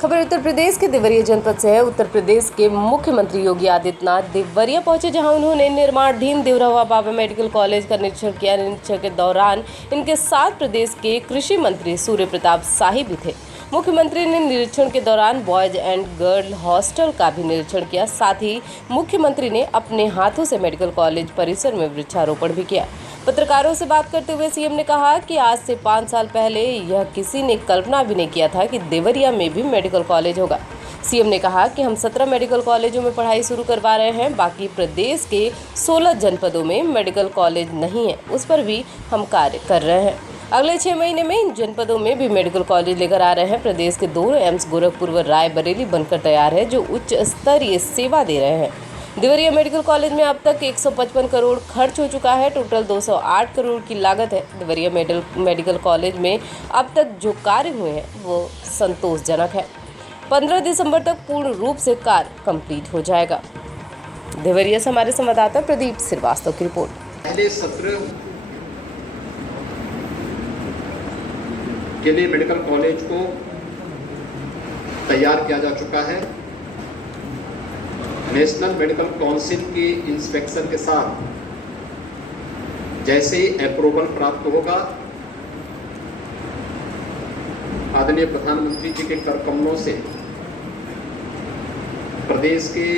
खबर उत्तर प्रदेश के देवरिया जनपद से है। उत्तर प्रदेश के मुख्यमंत्री योगी आदित्यनाथ देवरिया पहुंचे, जहां उन्होंने निर्माणाधीन देवरवा बाबा मेडिकल कॉलेज का निरीक्षण किया। निरीक्षण के दौरान इनके साथ प्रदेश के कृषि मंत्री सूर्य प्रताप शाही भी थे। मुख्यमंत्री ने निरीक्षण के दौरान बॉयज एंड गर्ल हॉस्टल का भी निरीक्षण किया। साथ ही मुख्यमंत्री ने अपने हाथों से मेडिकल कॉलेज परिसर में वृक्षारोपण भी किया। पत्रकारों से बात करते हुए सीएम ने कहा कि आज से 5 साल पहले यह किसी ने कल्पना भी नहीं किया था कि देवरिया में भी मेडिकल कॉलेज होगा। सीएम ने कहा कि हम 17 मेडिकल कॉलेजों में पढ़ाई शुरू करवा रहे हैं। बाकी प्रदेश के 16 जनपदों में मेडिकल कॉलेज नहीं है, उस पर भी हम कार्य कर रहे हैं। अगले 6 महीने में इन जनपदों में भी मेडिकल कॉलेज लेकर आ रहे हैं। प्रदेश के 2 एम्स गोरखपुर व रायबरेली बनकर तैयार है, जो उच्च स्तरीय सेवा दे रहे हैं। देवरिया मेडिकल कॉलेज में अब तक 155 करोड़ खर्च हो चुका है। टोटल 208 करोड़ की लागत है। देवरिया मेडिकल कॉलेज में अब तक जो कार्य हुए हैं वो संतोषजनक है। 15 दिसंबर तक पूर्ण रूप से कार्य कंप्लीट हो जाएगा। देवरिया से हमारे संवाददाता प्रदीप श्रीवास्तव की रिपोर्ट। पहले सत्र के लिए मेडिकल कॉलेज को तैयार किया जा चुका है। नेशनल मेडिकल काउंसिल की इंस्पेक्शन के साथ जैसे ही अप्रूवल प्राप्त होगा, आदरणीय प्रधानमंत्री जी के कर कमलों से प्रदेश के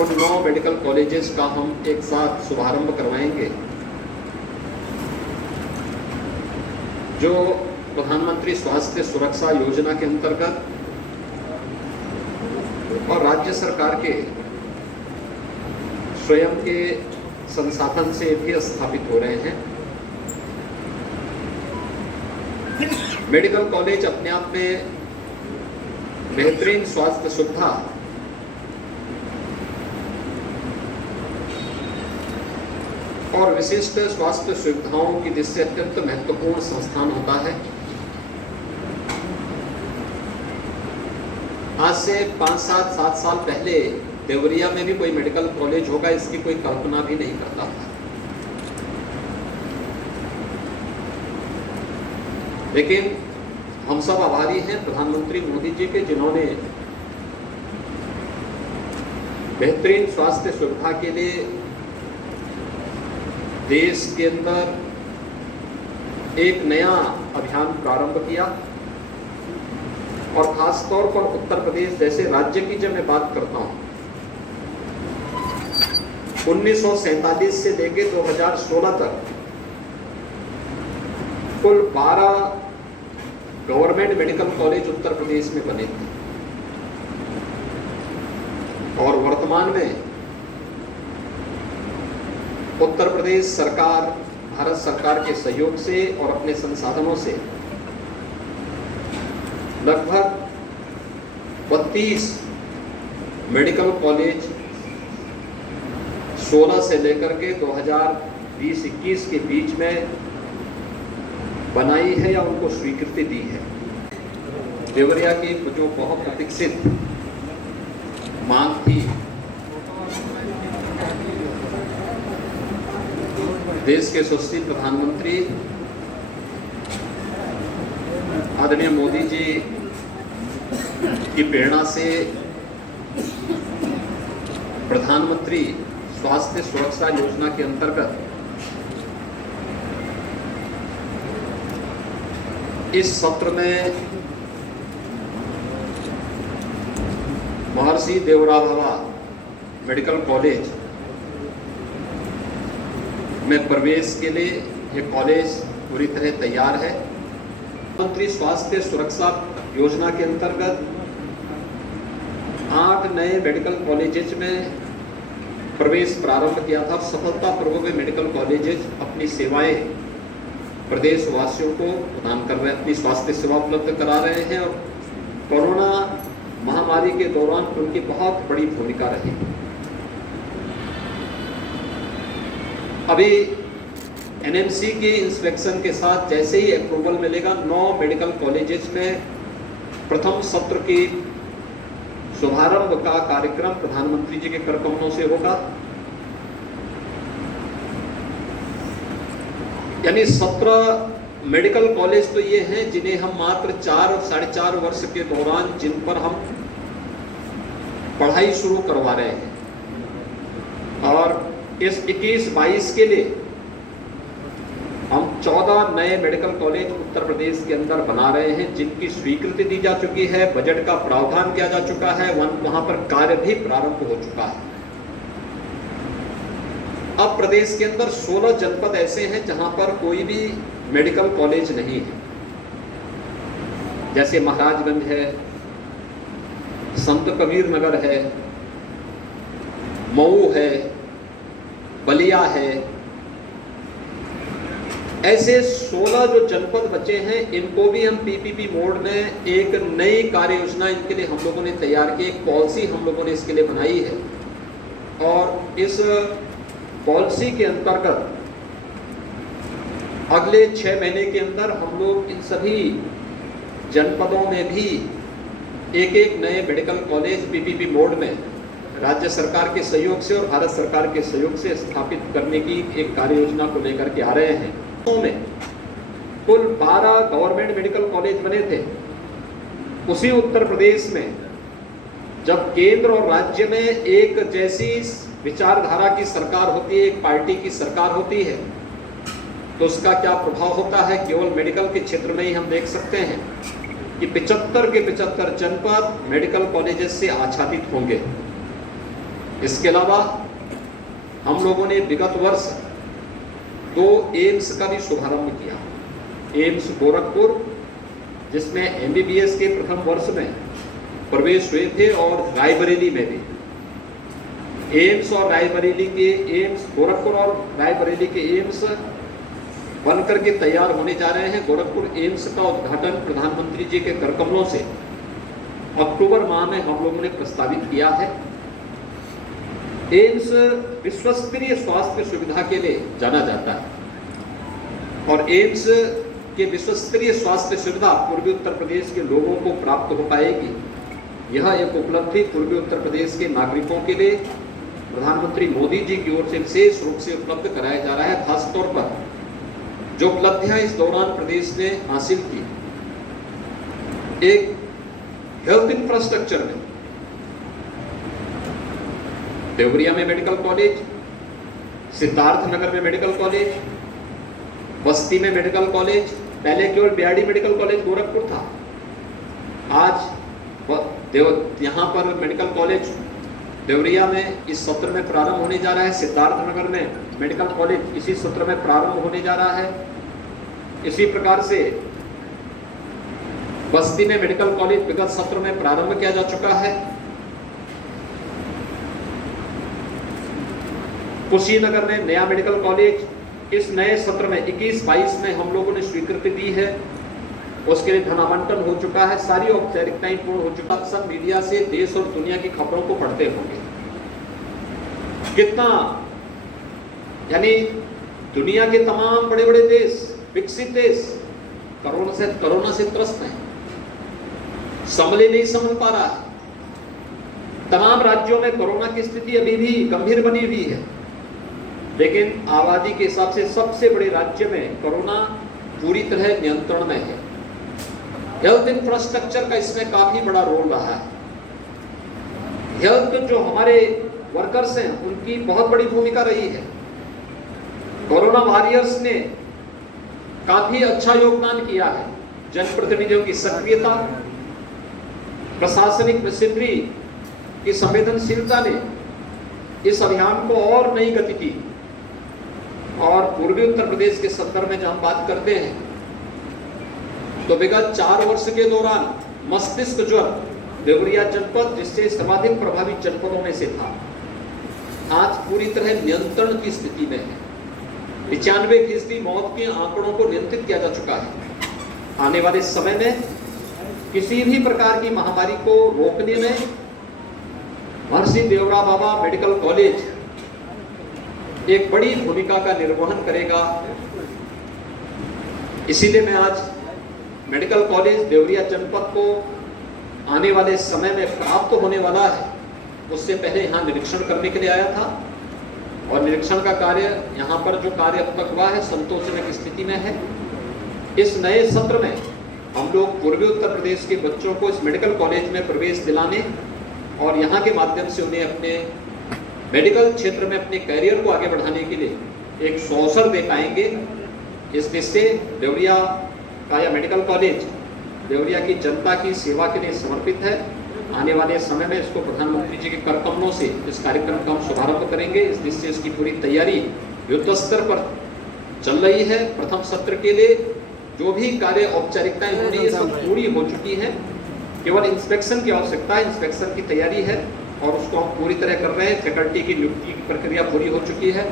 उन 9 मेडिकल कॉलेजेस का हम एक साथ शुभारंभ करवाएंगे, जो प्रधानमंत्री स्वास्थ्य सुरक्षा योजना के अंतर्गत और राज्य सरकार के स्वयं के संसाधन से भी स्थापित हो रहे हैं। मेडिकल कॉलेज अपने आप में बेहतरीन स्वास्थ्य सुविधा और विशिष्ट स्वास्थ्य सुविधाओं की दृष्टि से अत्यंत महत्वपूर्ण संस्थान होता है। आज से 5-7 साल पहले देवरिया में भी कोई मेडिकल कॉलेज होगा, इसकी कोई कल्पना भी नहीं करता था। लेकिन हम सब आभारी हैं प्रधानमंत्री मोदी जी के, जिन्होंने बेहतरीन स्वास्थ्य सुविधा के लिए देश के अंदर एक नया अभियान प्रारंभ किया। और खास तौर पर उत्तर प्रदेश जैसे राज्य की जब मैं बात करता हूं, 1947 से लेकर 2016 तक कुल 12 government medical college Uttar Pradesh में बने थे। और वर्तमान में उत्तर प्रदेश सरकार भारत सरकार के सहयोग से और अपने संसाधनों से लगभग 32 मेडिकल कॉलेज 16 से लेकर के 2020-21 के बीच में बनाई है या उनको स्वीकृति दी है। देवरिया की जो बहुत प्रतीक्षित मांग थी, देश के यशस्वी प्रधानमंत्री आदरणीय मोदी जी की प्रेरणा से प्रधानमंत्री स्वास्थ्य सुरक्षा योजना के अंतर्गत इस सत्र में महर्षि देवरवा मेडिकल कॉलेज में प्रवेश के लिए यह कॉलेज पूरी तरह तैयार है। प्रधानमंत्री स्वास्थ्य सुरक्षा योजना के अंतर्गत 8 नए मेडिकल कॉलेजेस में प्रवेश प्रारंभ किया था। सफलतापूर्वक मेडिकल कॉलेजेस अपनी सेवाएं प्रदेशवासियों को प्रदान कर रहे हैं, अपनी स्वास्थ्य सेवा उपलब्ध करा रहे हैं। और कोरोना महामारी के दौरान उनकी बहुत बड़ी भूमिका रही। अभी एनएमसी की इंस्पेक्शन के साथ जैसे ही अप्रूवल मिलेगा, 9 मेडिकल कॉलेजेस में प्रथम सत्र की शुभारंभ का कार्यक्रम प्रधानमंत्री जी के कर कमलों से होगा। यानी 17 मेडिकल कॉलेज तो ये हैं जिन्हें हम मात्र 4 और 4.5 वर्ष के दौरान जिन पर हम पढ़ाई शुरू करवा रहे हैं, और इस 21-22 के लिए हम 14 नए मेडिकल कॉलेज उत्तर प्रदेश के अंदर बना रहे हैं, जिनकी स्वीकृति दी जा चुकी है, बजट का प्रावधान किया जा चुका है, वहां पर कार्य भी प्रारंभ हो चुका है। अब प्रदेश के अंदर 16 जनपद ऐसे हैं जहां पर कोई भी मेडिकल कॉलेज नहीं है, जैसे महाराजगंज है, संत कबीर नगर है, मऊ है, बलिया है। ऐसे 16 जो जनपद बचे हैं, इनको भी हम पीपीपी मोड में एक नई कार्य योजना इनके लिए हम लोगों ने तैयार की, एक पॉलिसी हम लोगों ने इसके लिए बनाई है, और इस पॉलिसी के अंतर्गत अगले 6 महीने के अंदर हम लोग इन सभी जनपदों में भी एक नए मेडिकल कॉलेज पीपीपी मोड में राज्य सरकार के सहयोग से और भारत सरकार के सहयोग से स्थापित करने की एक कार्य योजना को लेकर के आ रहे हैं। में कुल 12 गवर्नमेंट मेडिकल कॉलेज बने थे। उसी उत्तर प्रदेश में जब केंद्र और राज्य में एक जैसी विचारधारा की सरकार होती है, एक पार्टी की सरकार होती है, तो उसका क्या प्रभाव होता है केवल मेडिकल के क्षेत्र में ही हम देख सकते हैं कि 75 के 75 जनपद मेडिकल कॉलेजेस से आच्छादित होंगे। इसके अलावा हम लोगों ने विगत वर्ष 2 एम्स का भी शुभारंभ किया। एम्स गोरखपुर, जिसमें एमबीबीएस के प्रथम वर्ष में प्रवेश हुए थे, और रायबरेली में भी एम्स और रायबरेली के एम्स, गोरखपुर और रायबरेली के एम्स बनकर के तैयार होने जा रहे हैं। गोरखपुर एम्स का उद्घाटन प्रधानमंत्री जी के कर कमलों से अक्टूबर माह में हम लोगों ने प्रस्तावित किया है। एम्स विश्वस्तरीय स्वास्थ्य सुविधा के लिए जाना जाता है, और एम्स के विश्वस्तरीय स्वास्थ्य सुविधा पूर्वी उत्तर प्रदेश के लोगों को प्राप्त हो पाएगी। यह एक उपलब्धि पूर्वी उत्तर प्रदेश के नागरिकों के लिए प्रधानमंत्री मोदी जी की ओर से विशेष रूप से उपलब्ध कराया जा रहा है। खासतौर पर जो उपलब्धियां इस दौरान प्रदेश ने हासिल की, एक हेल्थ इंफ्रास्ट्रक्चर में देवरिया में मेडिकल कॉलेज, सिद्धार्थ नगर में मेडिकल कॉलेज, बस्ती में मेडिकल कॉलेज। पहले केवल बीआरडी मेडिकल कॉलेज गोरखपुर था, आज यहाँ पर मेडिकल कॉलेज देवरिया में इस सत्र में प्रारंभ होने जा रहा है। सिद्धार्थ नगर में मेडिकल कॉलेज इसी सत्र में प्रारंभ होने जा रहा है। इसी प्रकार से बस्ती में मेडिकल कॉलेज विगत सत्र में प्रारंभ किया जा चुका है। कुशीनगर में नया मेडिकल कॉलेज इस नए सत्र में 21-22 में हम लोगों ने स्वीकृति दी है, उसके लिए धनावंटन हो चुका है, सारी औपचारिकताएं पूर्ण हो चुका। सब मीडिया से देश और दुनिया की खबरों को पढ़ते होंगे, कितना यानी दुनिया के तमाम बड़े बड़े देश, विकसित देश कोरोना से त्रस्त हैं, संभले नहीं संभल पा रहा है। तमाम राज्यों में कोरोना की स्थिति अभी भी गंभीर बनी हुई है, लेकिन आबादी के हिसाब से सबसे बड़े राज्य में कोरोना पूरी तरह नियंत्रण में है। हेल्थ इंफ्रास्ट्रक्चर का इसमें काफी बड़ा रोल रहा है। हेल्थ जो हमारे वर्कर्स हैं, उनकी बहुत बड़ी भूमिका रही है। कोरोना वॉरियर्स ने काफी अच्छा योगदान किया है। जनप्रतिनिधियों की सक्रियता, प्रशासनिक मशीनरी की संवेदनशीलता ने इस अभियान को और नई गति की। और पूर्वी उत्तर प्रदेश के संदर्भ में जब हम बात करते हैं, तो विगत 4 वर्ष के दौरान मस्तिष्क ज्वर देवरिया जनपद, जिससे सर्वाधिक प्रभावित जनपदों में से था, आज पूरी तरह नियंत्रण की स्थिति में है। 95% मौत के आंकड़ों को नियंत्रित किया जा चुका है। आने वाले समय में किसी भी प्रकार की महामारी को रोकने में महर्षि देवरा बाबा मेडिकल कॉलेज एक बड़ी भूमिका का निर्वहन करेगा। इसीलिए मैं आज मेडिकल कॉलेज देवरिया जनपद को आने वाले समय में प्राप्त होने वाला है, उससे पहले यहाँ निरीक्षण करने के लिए आया था। और निरीक्षण का कार्य, यहाँ पर जो कार्य अब तक हुआ है, संतोषजनक स्थिति में है। इस नए सत्र में हम लोग पूर्वी उत्तर प्रदेश के बच्चों को इस मेडिकल कॉलेज में प्रवेश दिलाने और यहाँ के माध्यम से उन्हें अपने मेडिकल क्षेत्र में अपने करियर को आगे बढ़ाने के लिए एक अवसर दे पाएंगे। इस निश्चय देवरिया का यह मेडिकल कॉलेज देवरिया की जनता की सेवा के लिए समर्पित है। आने वाले समय में इसको प्रधानमंत्री जी के कर कमलों से इस कार्यक्रम का हम शुभारंभ करेंगे। इस निश्चय इसकी पूरी तैयारी युद्ध स्तर पर चल रही है। प्रथम सत्र के लिए जो भी कार्य औपचारिकताएं होनी ये सब पूरी हो चुकी हैं। केवल इंस्पेक्शन की आवश्यकता है, इंस्पेक्शन की तैयारी है और उसको हम पूरी तरह कर रहे हैं। फैकल्टी की नियुक्ति की प्रक्रिया पूरी हो चुकी है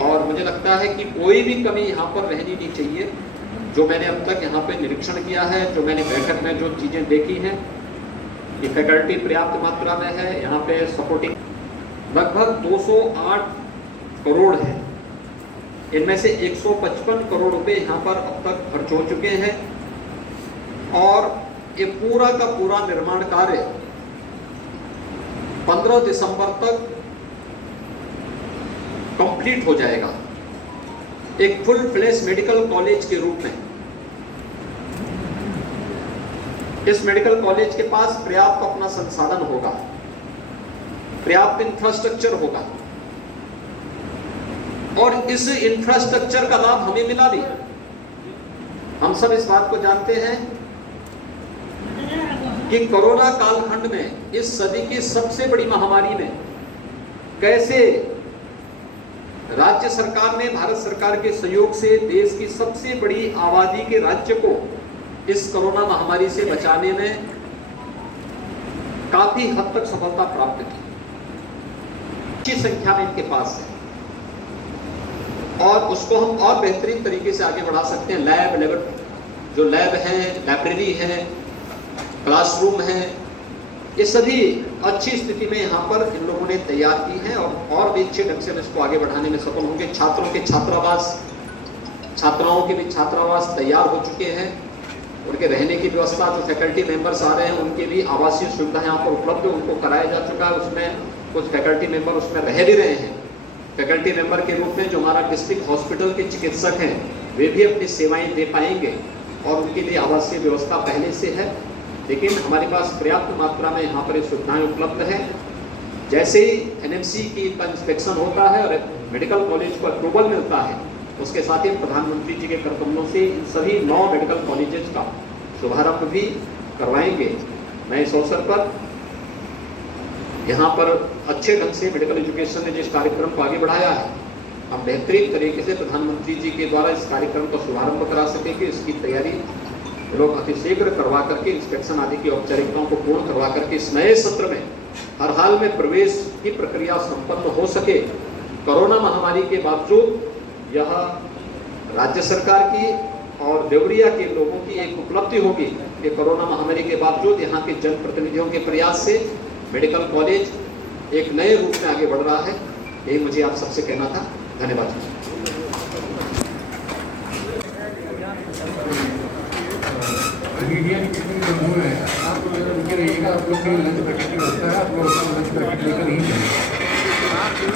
और मुझे लगता है कि कोई भी कमी यहाँ पर रहनी नहीं चाहिए। जो मैंने अब तक यहाँ पे निरीक्षण किया है, जो मैंने बैठक में जो चीज़ें देखी हैं, ये फैकल्टी पर्याप्त मात्रा में है। यहाँ पे सपोर्टिंग लगभग 208 करोड़ है। इनमें से 155 करोड़ रुपए यहाँ पर अब तक खर्च हो चुके हैं और ये पूरा का पूरा निर्माण कार्य 15 दिसंबर तक कंप्लीट हो जाएगा। एक फुल फ्लेश मेडिकल कॉलेज के रूप में इस मेडिकल कॉलेज के पास पर्याप्त अपना संसाधन होगा, पर्याप्त इंफ्रास्ट्रक्चर होगा और इस इंफ्रास्ट्रक्चर का लाभ हमें मिला भी। हम सब इस बात को जानते हैं कि कोरोना कालखंड में इस सदी की सबसे बड़ी महामारी में कैसे राज्य सरकार ने भारत सरकार के सहयोग से देश की सबसे बड़ी आबादी के राज्य को इस कोरोना महामारी से बचाने में काफी हद तक सफलता प्राप्त की। अच्छी संख्या में इनके पास है और उसको हम और बेहतरीन तरीके से आगे बढ़ा सकते हैं। लैब है, लाइब्रेरी है, क्लासरूम है, ये सभी अच्छी स्थिति में यहाँ पर इन लोगों ने तैयार की है और भी अच्छे ढंग से हम इसको आगे बढ़ाने में सफल होंगे। छात्रों के छात्रावास, छात्राओं के भी छात्रावास तैयार हो चुके हैं। उनके रहने की व्यवस्था, जो फैकल्टी मेंबर्स आ रहे हैं उनके भी आवासीय सुविधा यहाँ पर उपलब्ध उनको कराया जा चुका है। उसमें कुछ फैकल्टी मेंबर उसमें रह भी रहे हैं। फैकल्टी मेंबर के रूप में जो हमारा डिस्ट्रिक्ट हॉस्पिटल के चिकित्सक हैं वे भी अपनी सेवाएं दे पाएंगे और उनके लिए आवासीय व्यवस्था पहले से है। लेकिन हमारे पास पर्याप्त मात्रा में यहाँ पर ये सुविधाएं उपलब्ध है। जैसे ही एनएमसी की इंस्पेक्शन होता है और मेडिकल कॉलेज को अप्रूवल मिलता है, उसके साथ ही प्रधानमंत्री जी के कर कमलों से इन सभी 9 मेडिकल कॉलेजेस का शुभारंभ भी करवाएंगे। मैं इस अवसर पर यहाँ पर अच्छे ढंग से मेडिकल एजुकेशन ने जिस कार्यक्रम को आगे बढ़ाया है, हम बेहतरीन तरीके से प्रधानमंत्री जी के द्वारा इस कार्यक्रम का शुभारंभ करा सकेंगे। इसकी तैयारी लोग अतिशीघ्र करवा करके इंस्पेक्शन आदि की औपचारिकताओं को पूर्ण करवा करके इस नए सत्र में हर हाल में प्रवेश की प्रक्रिया संपन्न हो सके। कोरोना महामारी के बावजूद यह राज्य सरकार की और देवरिया के लोगों की एक उपलब्धि होगी कि कोरोना महामारी के बावजूद यहाँ के जनप्रतिनिधियों के प्रयास से मेडिकल कॉलेज एक नए रूप में आगे बढ़ रहा है। यही मुझे आप सबसे कहना था। धन्यवाद। मीडिया कितने बंधु हैं, आप लोग रुके रहिएगा। आप लोग के लंच पैकेट की व्यवस्था है, आप लोग लंच पैकेट लेकर ही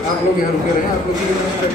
आप लोग यहाँ रुके रहे हैं। आप लोग